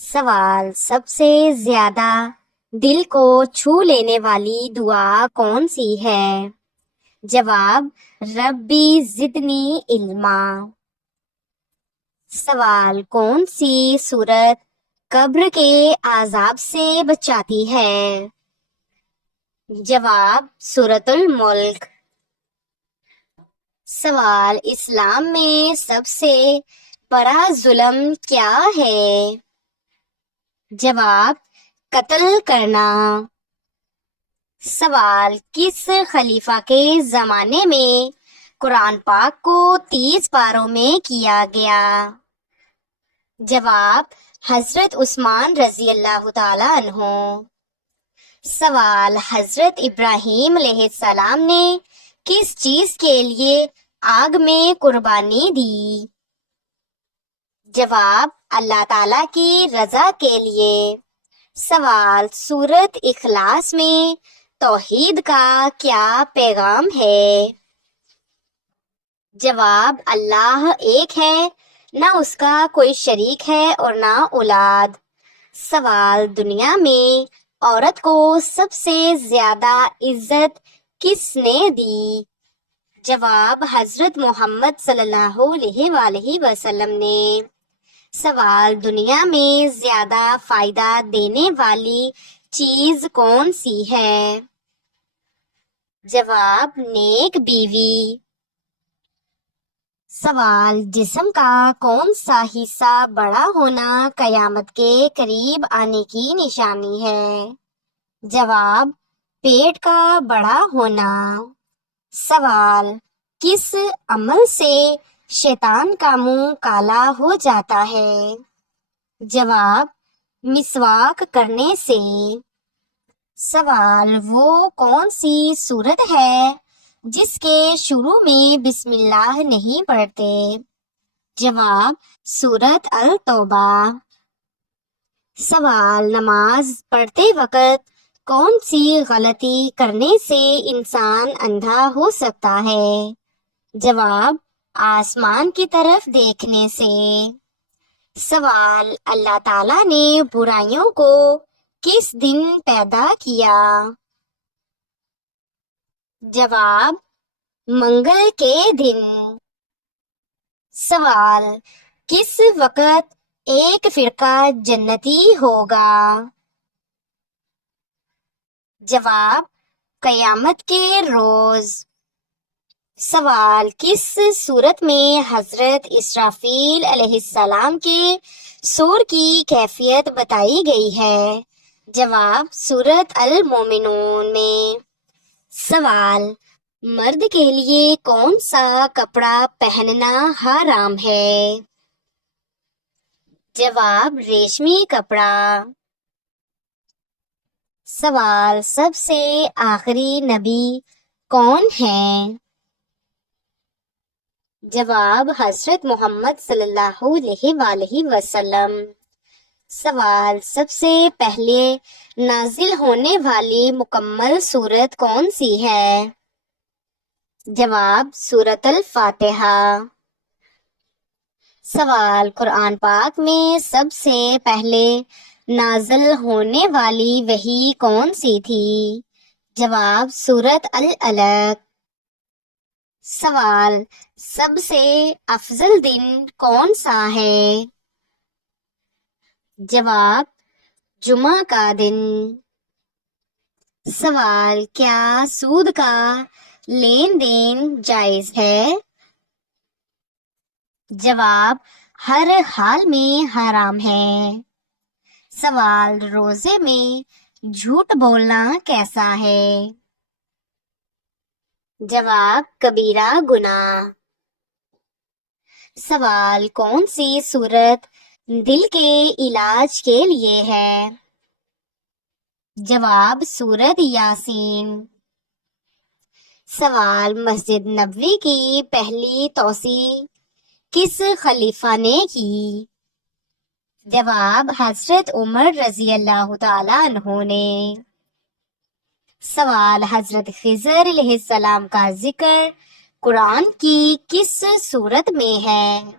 سوال: سب سے زیادہ دل کو چھو لینے والی دعا کون سی ہے؟ جواب: ربی زدنی علما۔ سوال: کون سی سورت قبر کے عذاب سے بچاتی ہے؟ جواب: سورۃ الملک۔ سوال: اسلام میں سب سے بڑا ظلم کیا ہے؟ جواب: قتل کرنا۔ سوال: کس خلیفہ کے زمانے میں قرآن پاک کو 30 پاروں میں کیا گیا؟ جواب: حضرت عثمان رضی اللہ تعالی عنہ۔ سوال: حضرت ابراہیم علیہ السلام نے کس چیز کے لیے آگ میں قربانی دی؟ جواب: اللہ تعالیٰ کی رضا کے لیے۔ سوال: سورۃ اخلاص میں توحید کا کیا پیغام ہے؟ جواب: اللہ ایک ہے، نہ اس کا کوئی شریک ہے اور نہ اولاد۔ سوال: دنیا میں عورت کو سب سے زیادہ عزت کس نے دی؟ جواب: حضرت محمد صلی اللہ علیہ وآلہ وسلم نے۔ سوال: دنیا میں زیادہ فائدہ دینے والی چیز کون سی ہے؟ جواب: نیک بیوی۔ سوال: جسم کا کون سا حصہ بڑا ہونا قیامت کے قریب آنے کی نشانی ہے؟ جواب: پیٹ کا بڑا ہونا۔ سوال: کس عمل سے شیطان کا منہ کالا ہو جاتا ہے؟ جواب: مسواک کرنے سے۔ سوال: وہ کون سی سورت ہے جس کے شروع میں بسم اللہ نہیں پڑھتے؟ جواب: سورۃ التوبہ۔ سوال: نماز پڑھتے وقت کون سی غلطی کرنے سے انسان اندھا ہو سکتا ہے؟ جواب: آسمان کی طرف دیکھنے سے۔ سوال: اللہ تعالیٰ نے برائیوں کو کس دن پیدا کیا؟ جواب: منگل کے دن۔ سوال: کس وقت ایک فرقہ جنتی ہوگا؟ جواب: قیامت کے روز۔ سوال: کس صورت میں حضرت اسرافیل علیہ السلام کے صور کی کیفیت بتائی گئی ہے؟ جواب: سورۃ المومنون میں۔ سوال: مرد کے لیے کون سا کپڑا پہننا حرام ہے؟ جواب: ریشمی کپڑا۔ سوال: سب سے آخری نبی کون ہیں؟ جواب: حضرت محمد صلی اللہ علیہ وآلہ وسلم۔ سوال: سب سے پہلے نازل ہونے والی مکمل سورت کون سی ہے؟ جواب: سورۃ الفاتحہ۔ سوال: قرآن پاک میں سب سے پہلے نازل ہونے والی وحی کون سی تھی؟ جواب: سورۃ العلق۔ سوال: سب سے افضل دن کون سا ہے؟ جواب: جمعہ کا دن۔ سوال: کیا سود کا لین دین جائز ہے؟ جواب: ہر حال میں حرام ہے۔ سوال: روزے میں جھوٹ بولنا کیسا ہے؟ جواب: کبیرہ گناہ۔ سوال: کون سی سورت دل کے علاج کے لیے ہے؟ جواب: سورۃ یاسین۔ سوال: مسجد نبوی کی پہلی توسیع کس خلیفہ نے کی؟ جواب: حضرت عمر رضی اللہ تعالی عنہ نے۔ سوال: حضرت خضر علیہ السلام کا ذکر قرآن کی کس سورت میں ہے؟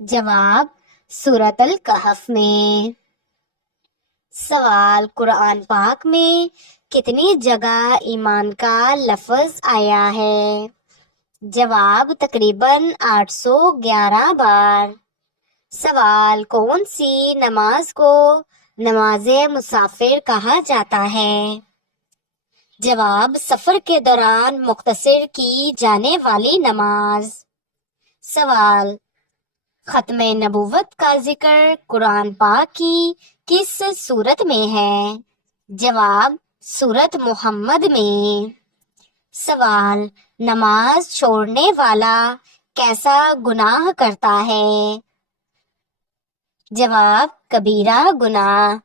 جواب: سورۃ الکہف میں۔ سوال، قرآن پاک میں کتنی جگہ ایمان کا لفظ آیا ہے؟ جواب، تقریباً 811 بار۔ سوال، کون سی نماز کو نماز مسافر کہا جاتا ہے؟ جواب، سفر کے دوران مختصر کی جانے والی نماز۔ سوال، ختم نبوت کا ذکر قرآن پاک کی کس سورت میں ہے؟ جواب، سورت محمد میں۔ سوال، نماز چھوڑنے والا کیسا گناہ کرتا ہے؟ جواب، کبیرہ گناہ۔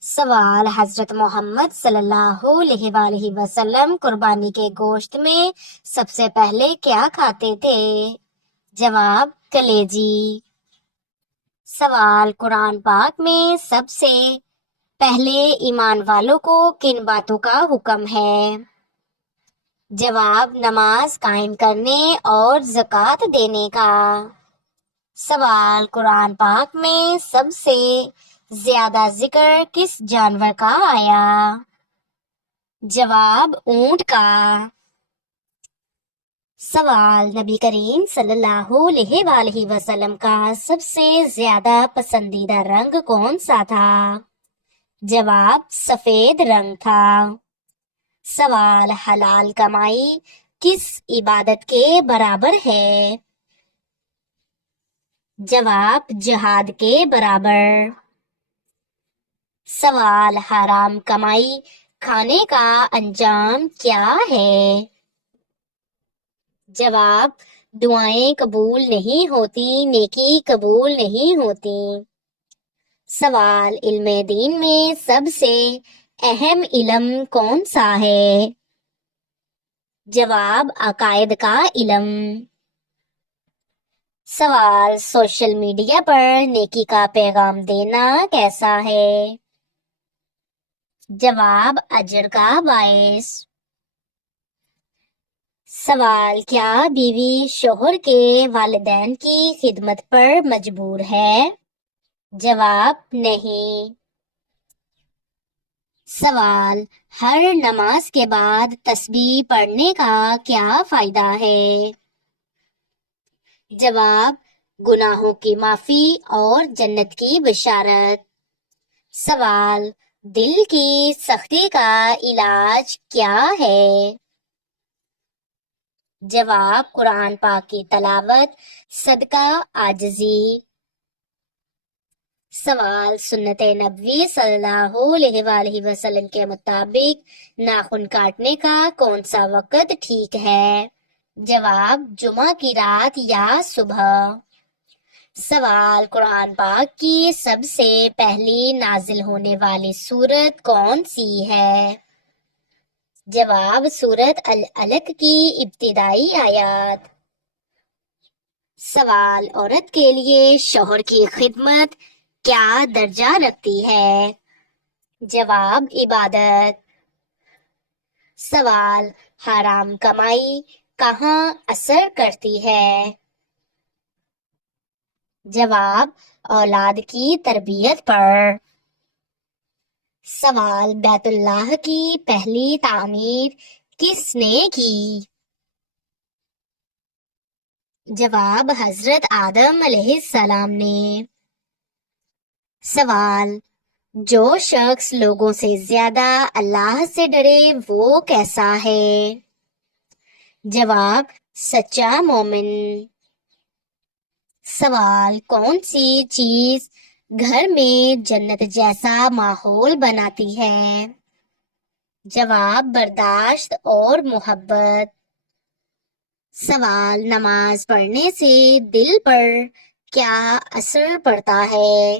سوال، حضرت محمد صلی اللہ علیہ وآلہ وسلم قربانی کے گوشت میں سب سے پہلے کیا کھاتے تھے؟ جواب، کلیجی۔ سوال، قرآن پاک میں سب سے پہلے ایمان والوں کو کن باتوں کا حکم ہے؟ جواب، نماز قائم کرنے اور زکوٰۃ دینے کا۔ سوال، قرآن پاک میں سب سے زیادہ ذکر کس جانور کا آیا؟ جواب، اونٹ کا۔ سوال، نبی کریم صلی اللہ علیہ وآلہ وسلم کا سب سے زیادہ پسندیدہ رنگ کون سا تھا؟ جواب، سفید رنگ تھا۔ سوال، حلال کمائی کس عبادت کے برابر ہے؟ جواب، جہاد کے برابر۔ سوال، حرام کمائی کھانے کا انجام کیا ہے؟ جواب، دعائیں قبول نہیں ہوتی، نیکی قبول نہیں ہوتی۔ سوال، علم دین میں سب سے اہم علم کون سا ہے؟ جواب، عقائد کا علم۔ سوال، سوشل میڈیا پر نیکی کا پیغام دینا کیسا ہے؟ جواب، اجر کا باعث۔ سوال، کیا بیوی شوہر کے والدین کی خدمت پر مجبور ہے؟ جواب، نہیں۔ سوال، ہر نماز کے بعد تسبیح پڑھنے کا کیا فائدہ ہے؟ جواب، گناہوں کی معافی اور جنت کی بشارت۔ سوال، دل کی سختی کا علاج کیا ہے؟ جواب، قرآن پاک کی تلاوت، صدقہ، عاجزی۔ سوال، سنت نبوی صلی اللہ علیہ وآلہ وسلم کے مطابق ناخن کاٹنے کا کون سا وقت ٹھیک ہے؟ جواب، جمعہ کی رات یا صبح۔ سوال، قرآن پاک کی سب سے پہلی نازل ہونے والی سورت کون سی ہے؟ جواب، سورت العلق کی ابتدائی آیات۔ سوال، عورت کے لیے شوہر کی خدمت کیا درجہ رکھتی ہے؟ جواب، عبادت۔ سوال، حرام کمائی کہاں اثر کرتی ہے؟ جواب، اولاد کی تربیت پر۔ سوال، بیت اللہ کی پہلی تعمیر کس نے کی؟ جواب، حضرت آدم علیہ السلام نے۔ سوال، جو شخص لوگوں سے زیادہ اللہ سے ڈرے وہ کیسا ہے؟ جواب، سچا مومن۔ سوال، کون سی چیز گھر میں جنت جیسا ماحول بناتی ہے؟ جواب، برداشت اور محبت۔ سوال، نماز پڑھنے سے دل پر کیا اثر پڑتا ہے؟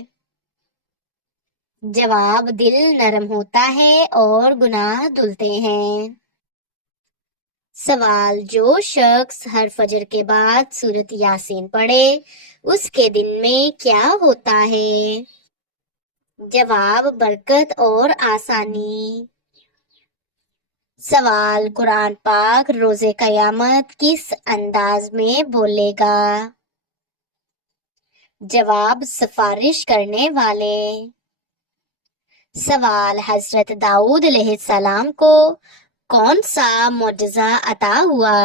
جواب، دل نرم ہوتا ہے اور گناہ دھلتے ہیں۔ سوال، جو شخص ہر فجر کے بعد سورۃ یاسین پڑھے اس کے دن میں کیا ہوتا ہے؟ جواب، برکت اور آسانی۔ سوال، قرآن پاک روز قیامت کس انداز میں بولے گا؟ جواب سفارش کرنے والے۔ سوال حضرت داؤد علیہ السلام کو کون سا معجزہ عطا ہوا؟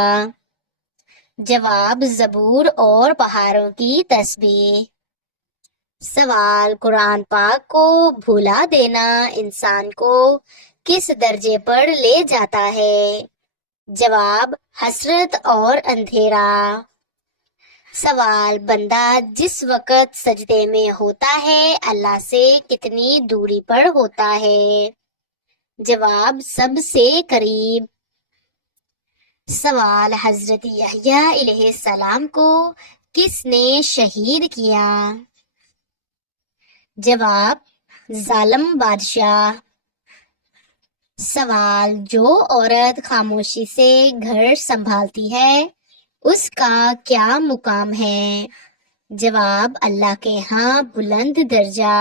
جواب زبور اور پہاڑوں کی تسبیح۔ سوال قرآن پاک کو بھولا دینا انسان کو کس درجے پر لے جاتا ہے؟ جواب حسرت اور اندھیرا۔ سوال بندہ جس وقت سجدے میں ہوتا ہے اللہ سے کتنی دوری پر ہوتا ہے؟ جواب سب سے قریب۔ سوال حضرت یحییٰ علیہ السلام کو کس نے شہید کیا؟ جواب ظالم بادشاہ۔ سوال جو عورت خاموشی سے گھر سنبھالتی ہے اس کا کیا مقام ہے؟ جواب اللہ کے ہاں بلند درجہ۔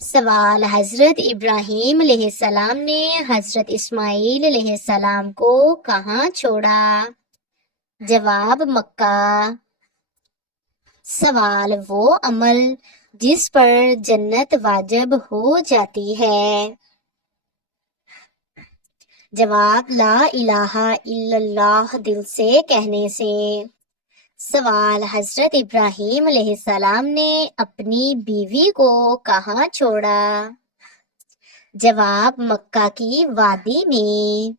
سوال حضرت ابراہیم علیہ السلام نے حضرت اسماعیل علیہ السلام کو کہاں چھوڑا؟ جواب مکہ۔ سوال وہ عمل جس پر جنت واجب ہو جاتی ہے؟ جواب لا الہ الا اللہ دل سے کہنے سے۔ سوال حضرت ابراہیم علیہ السلام نے اپنی بیوی کو کہاں چھوڑا؟ جواب مکہ کی وادی میں۔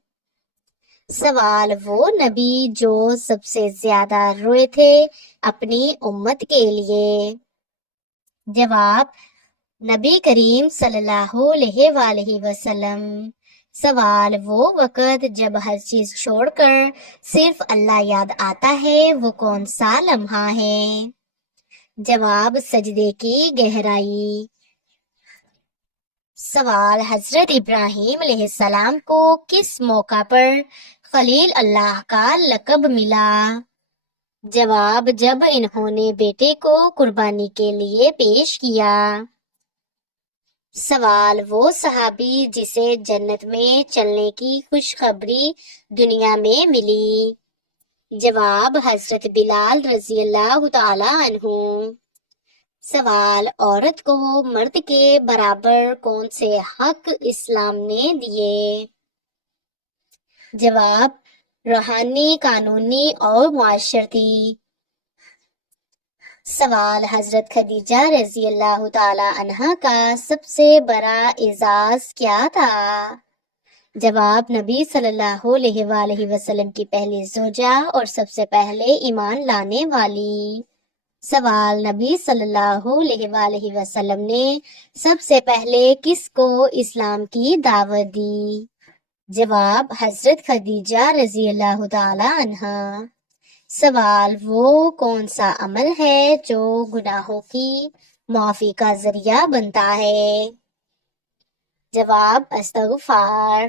سوال وہ نبی جو سب سے زیادہ روئے تھے اپنی امت کے لیے؟ جواب نبی کریم صلی اللہ علیہ وآلہ وسلم۔ سوال وہ وقت جب ہر چیز چھوڑ کر صرف اللہ یاد آتا ہے وہ کون سا لمحہ ہے؟ جواب سجدے کی گہرائی۔ سوال حضرت ابراہیم علیہ السلام کو کس موقع پر خلیل اللہ کا لقب ملا؟ جواب جب انہوں نے بیٹے کو قربانی کے لیے پیش کیا۔ سوال وہ صحابی جسے جنت میں چلنے کی خوشخبری دنیا میں ملی؟ جواب حضرت بلال رضی اللہ تعالی عنہ۔ سوال عورت کو مرد کے برابر کون سے حق اسلام نے دیے؟ جواب روحانی، قانونی اور معاشرتی۔ سوال حضرت خدیجہ رضی اللہ تعالی عنہا کا سب سے بڑا اعزاز کیا تھا؟ جواب نبی صلی اللہ علیہ وآلہ وسلم کی پہلی زوجہ اور سب سے پہلے ایمان لانے والی۔ سوال نبی صلی اللہ علیہ وآلہ وسلم نے سب سے پہلے کس کو اسلام کی دعوت دی؟ جواب حضرت خدیجہ رضی اللہ تعالی عنہا۔ سوال وہ کون سا عمل ہے جو گناہوں کی معافی کا ذریعہ بنتا ہے؟ جواب استغفار۔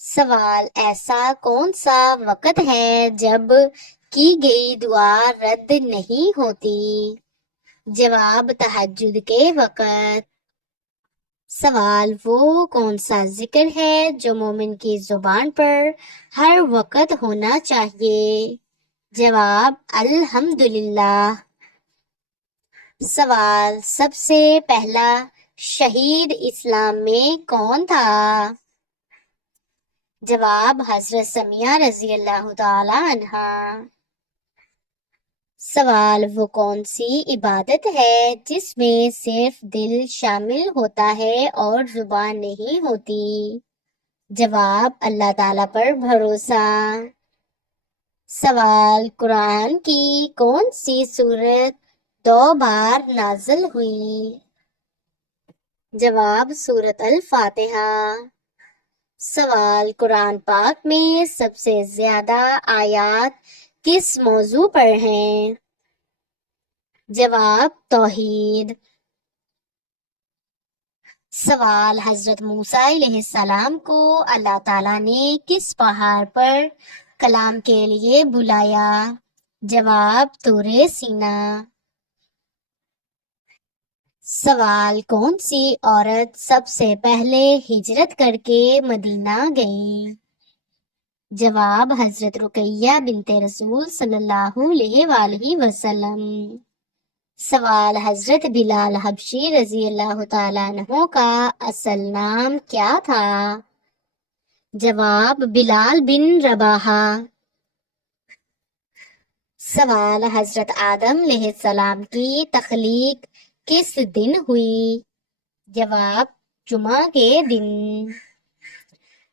سوال ایسا کون سا وقت ہے جب کی گئی دعا رد نہیں ہوتی؟ جواب تہجد کے وقت۔ سوال وہ کون سا ذکر ہے جو مومن کی زبان پر ہر وقت ہونا چاہیے؟ جواب الحمدللہ۔ سوال سب سے پہلا شہید اسلام میں کون تھا؟ جواب حضرت سمیہ رضی اللہ تعالی عنہا۔ سوال وہ کون سی عبادت ہے جس میں صرف دل شامل ہوتا ہے اور زبان نہیں ہوتی؟ جواب اللہ تعالیٰ پر بھروسہ۔ سوال قرآن کی کون سی سورت 2 بار نازل ہوئی؟ جواب سورۃ الفاتحہ۔ سوال قرآن پاک میں سب سے زیادہ آیات کس موضوع پر ہیں؟ جواب توحید۔ سوال حضرت موسیٰ علیہ السلام کو اللہ تعالیٰ نے کس پہاڑ پر کلام کے لیے بلایا؟ جواب طور سینا۔ سوال کون سی عورت سب سے پہلے ہجرت کر کے مدینہ گئی؟ جواب حضرت رقیہ بنت رسول صلی اللہ علیہ وآلہ وسلم۔ سوال حضرت بلال حبشی رضی اللہ تعالیٰ عنہ کا اصل نام کیا تھا؟ جواب بلال بن رباحہ۔ سوال حضرت آدم علیہ السلام کی تخلیق کس دن ہوئی؟ جواب جمعہ کے دن۔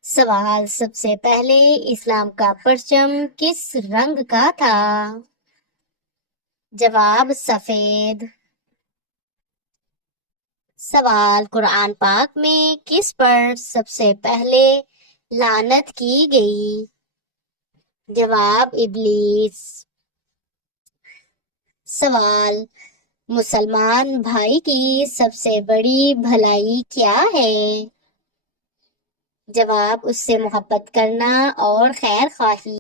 سوال سب سے پہلے اسلام کا پرچم کس رنگ کا تھا؟ جواب سفید۔ سوال قرآن پاک میں کس پر سب سے پہلے لعنت کی گئی؟ جواب ابلیس۔ سوال مسلمان بھائی کی سب سے بڑی بھلائی کیا ہے؟ جواب اس سے محبت کرنا اور خیر خواہی۔